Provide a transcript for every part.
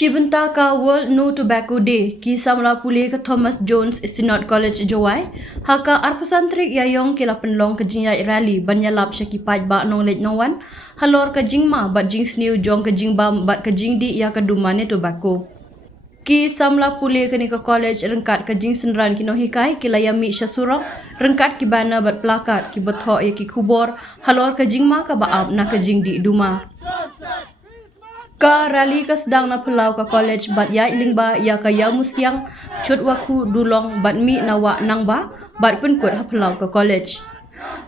Shibenta ka World No Tobacco Day ki samla pule ka Thomas Jones Synod College Jawai haka arpasantrik yayong kila penlong ka jingyai rally banyalap syaki paj ba nong lej nongwan halor ka jingma bat jing sniu jong ka jingbam bat ka jingdi ya ka duma ne tobacco ki samla pule ka ni ka college rengkat ka jing senran ki no hikai kila yami sya surok rengkat ki bana bat plakat ki betho ya ki kubor halor ka jingma ka baab na ka jingdi duma ka rally ka sedang na pulau ka college bat ya ilingba ya ka ya mustiang chut waku dulong bat mi nawa nangba bat penkut ha pulau ka college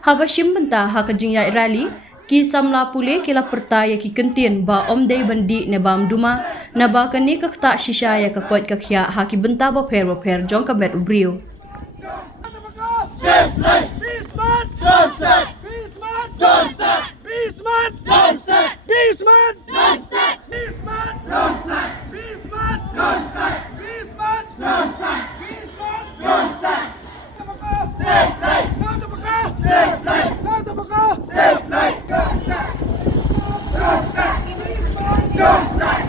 haba shimbenta ha ka jingya rally ki samla pule kila perta ya ki kentien ba omdei bandi ne bam duma na ba ka ni ka ta shisha ya ka kot ka khya ha ki benta ba pher jong ka bet ubrio Safe life, peace man, don't stop, peace man, don't stop, peace man, don't stop, peace man, don't stop, peace man, don't stop, peace man, don't stop, peace man, don't stop, peace man, don't stop. Safe life, not the baka, safe life, not the baka, safe life, don't stop, don't stop, peace man, don't stop,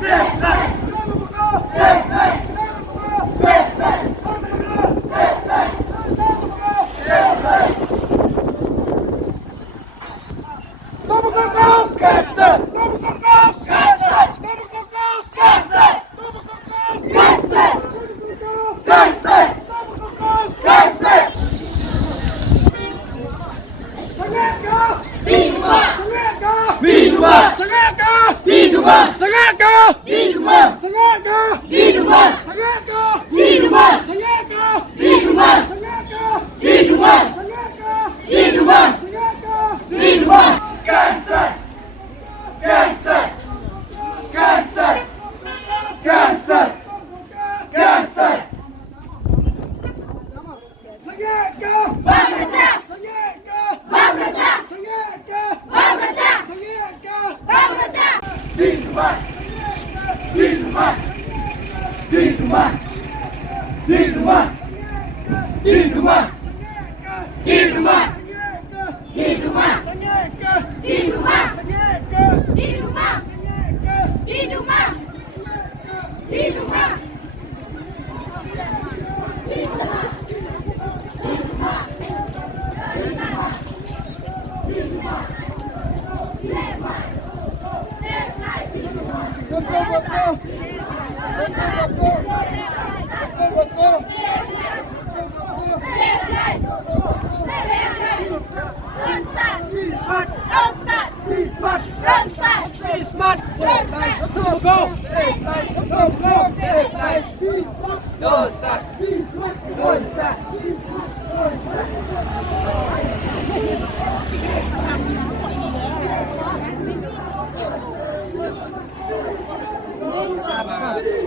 safe life, not the baka, safe life, not the baka, safe life.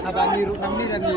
Abang ni ruk nang ni dan ni.